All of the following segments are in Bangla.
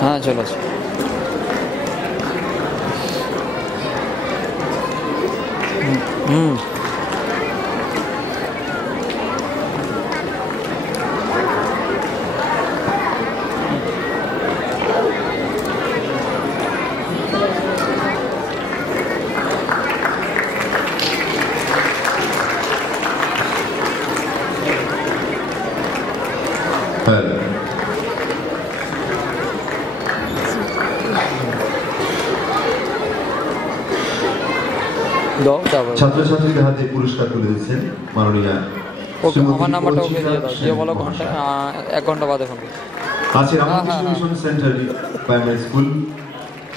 हाँ चलो ছাত্রছাত্রীদের হাতে পুরস্কার তুলে দিচ্ছেন মাননীয় আমার নাম্বারটা ওকে দিয়ে দাও, দিয়ে বলো ঘন্টা 1 ঘন্টা বাদে ফোন করো। আছে Ramakrishna mission centre primary school,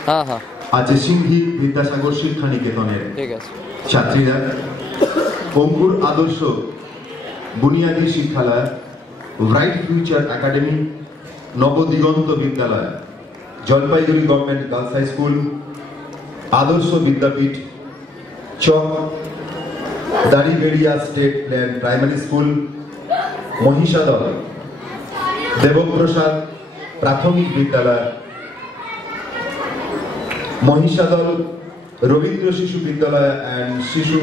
হ্যাঁ হ্যাঁ আছে সিংহি বিদ্যাসাগর শিক্ষা নিকেতনের ঠিক আছে ছাত্রীরা, Ankur Adarsha Buniyadi Shikshalay, bright future academy, Nabadiganta Vidyalaya, Jalpaiguri government girls high school, Adarsha Vidyapith Chak, Dariberia state plan primary school, Mahishadal Debprasad Prathamik Vidyalaya, Mahishadal Rabindra শিশু বিদ্যালয় অ্যান্ড শিশু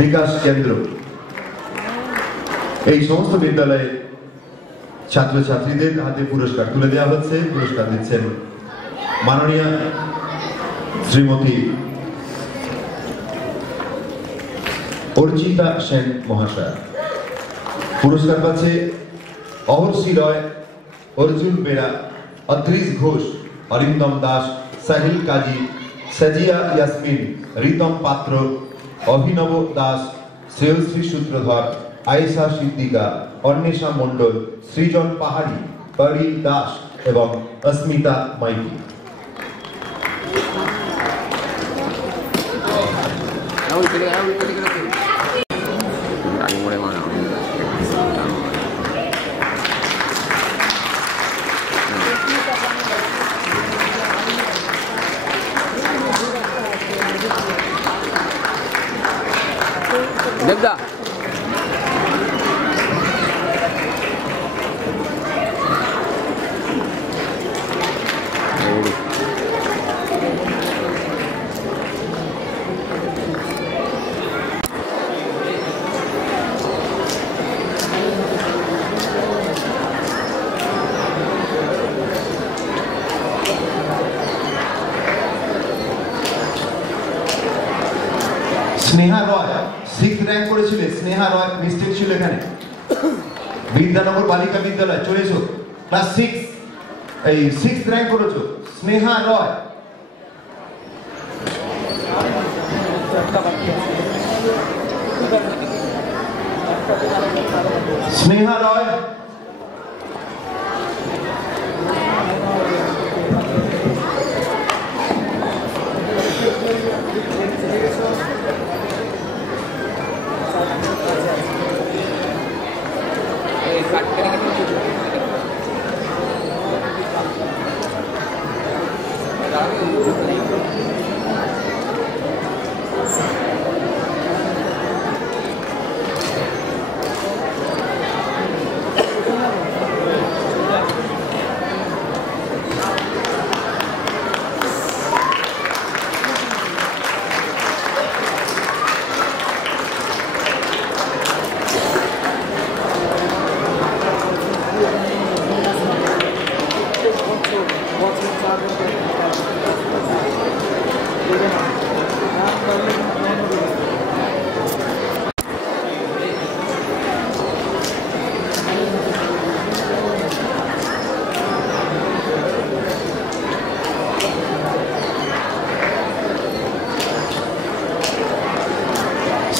বিকাশ কেন্দ্র, এই সমস্ত বিদ্যালয়ে ছাত্রছাত্রীদের হাতে পুরস্কার তুলে দেওয়া হচ্ছে। পুরস্কার দিচ্ছেন মাননীয় শ্রীমতী অর্চিতা সেন মহাশয়। পুরস্কার পাচ্ছে অহর্ষি রয়, অর্জুন বেরা, অদ্রিজ ঘোষ, অরিন্দম দাস, সাহিল কাজী, সাজিয়া ইয়াসমিন, রিতম পাত্র, অভিনব দাস, শ্রেয়শ্রী সূত্রধর, আয়েশা সিদ্দিকা, অন্বেষা মণ্ডল, সৃজন পাহাড়ি, পরি দাস এবং অস্মিতা মাইতি। দেবদা স্নেহা রয় 6th র্যাঙ্ক করেছিলেন। স্নেহা রয় মিস্টেক ছিল এখানে। বিদ্যানগর বালিকা বিদ্যালয় চলে এসো, ক্লাস 6 এই 6th র্যাঙ্ক করেছো স্নেহা রয়। স্নেহা রয়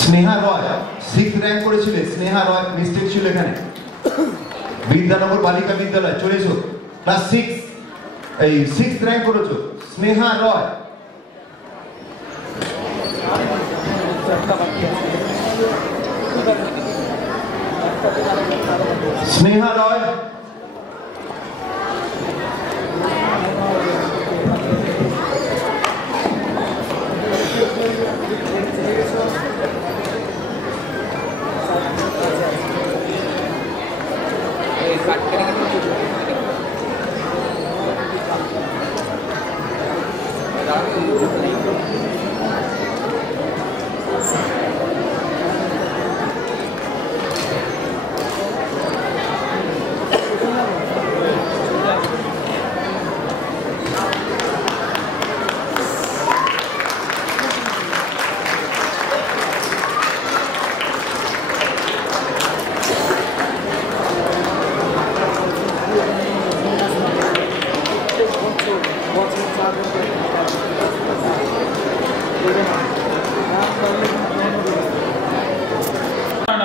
স্নেহা রয় 6th র্যাঙ্ক করেছিলেন। স্নেহা রয় মিস্টেক ছিল এখানে। বিদ্যানগর বালিকা বিদ্যালয় চলে এসো, ক্লাস 6 এই 6th র্যাঙ্ক করেছো স্নেহা রয়। স্নেহা রয়,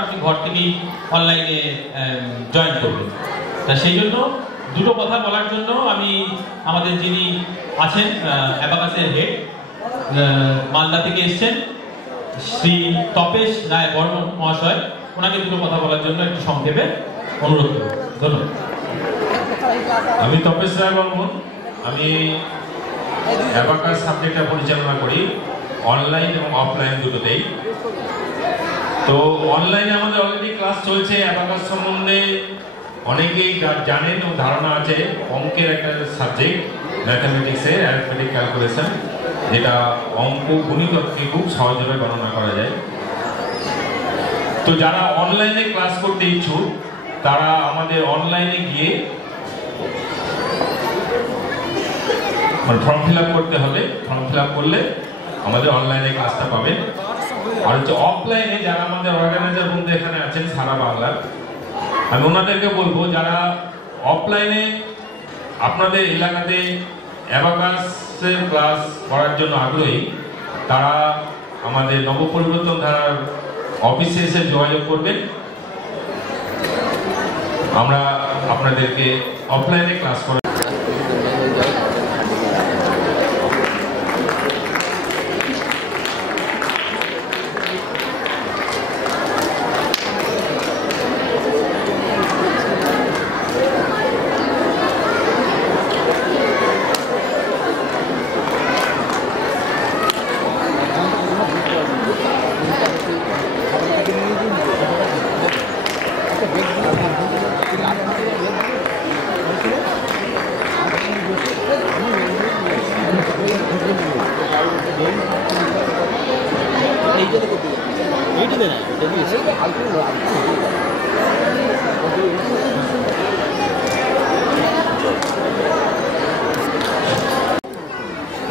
আপনি ঘর থেকেই অনলাইনে জয়েন করবেন। তা সেই জন্য দুটো কথা বলার জন্য আমি আমাদের যিনি আছেন অ্যাবাকাসের হেড মালদা থেকে এসেছেন শ্রী তপেশ রায় বর্মন মহাশয়, ওনাকে দুটো কথা বলার জন্য একটু সংক্ষেপে অনুরোধ করব। ধন্যবাদ। আমি তপেশ রায় বর্মন, আমি অ্যাবাকাস সাবজেক্টটা পরিচালনা করি অনলাইন এবং অফলাইন দুটোতেই। তো অনলাইনে আমাদের অলরেডি ক্লাস চলছে অ্যাবাকাস সম্বন্ধে, অনেকেই জানেন ও ধারণা আছে। অঙ্কের একটা সাবজেক্ট ম্যাথামেটিক্সের অ্যারিথমেটিক ক্যালকুলেশন, যেটা অঙ্ক গণিতকে খুব সহজভাবে গণনা করা যায়। তো যারা অনলাইনে ক্লাস করতে ইচ্ছুক তারা আমাদের অনলাইনে গিয়ে ফর্ম ফিল আপ করতে হবে। ফর্ম ফিল আপ করলে আমাদের অনলাইনে ক্লাসটা পাবেন। আর হচ্ছে অফলাইনে যারা আমাদের অর্গানাইজার বন্ধু এখানে আছেন সারা বাংলার, আমি ওনাদেরকে বলবো যারা অফলাইনে আপনাদের এলাকাতে অ্যাবাকাসের ক্লাস করার জন্য আগ্রহী, তারা আমাদের নবপরিবর্তন ধারার অফিসে এসে যোগাযোগ করবেন। আমরা আপনাদেরকে অফলাইনে ক্লাস করার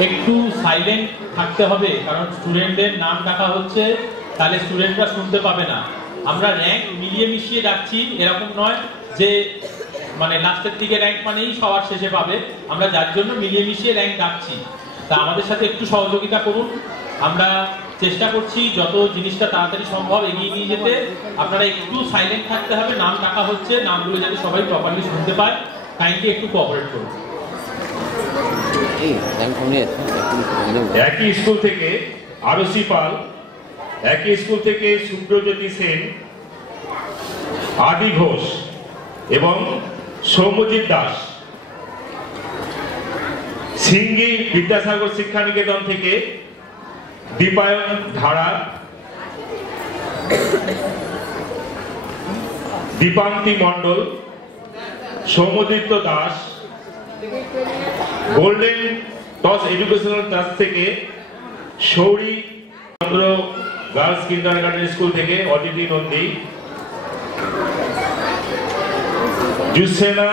একটু সাইলেন্ট থাকতে হবে, কারণ স্টুডেন্টদের নাম ডাকা হচ্ছে, তাহলে স্টুডেন্টরা শুনতে পাবে না। আমরা র্যাঙ্ক মিলিয়ে মিশিয়ে ডাকছি, এরকম নয় যে মানে লাস্টের দিকে র্যাঙ্ক মানেই সবার শেষে পাবে। আমরা যার জন্য মিলিয়ে মিশিয়ে র্যাঙ্ক ডাকছি, তা আমাদের সাথে একটু সহযোগিতা করুন। আমরা চেষ্টা করছি যত জিনিসটা তাড়াতাড়ি সম্ভব এগিয়ে নিয়ে যেতে। আপনারা একটু সাইলেন্ট থাকতে হবে, নাম ডাকা হচ্ছে, নামগুলো যাতে সবাই প্রপারলি শুনতে পায়, কাইন্ডলি একটু কোঅপারেট করুন। একই স্কুল থেকে আরসি পাল, একই স্কুল থেকে সুব্রজ্যোতি সেন, আদি ঘোষ এবং সৌম্যজিৎ দাস, সিঙ্গি বিদ্যাসাগর শিক্ষা নিকেতন থেকে Dipayan Dhara, Dipanti Mondal, Soumyadipta Das, golden toss educational trust থেকে Shouri Chandra girls kindergarten school থেকে অদিতি নন্দী, জুসেনা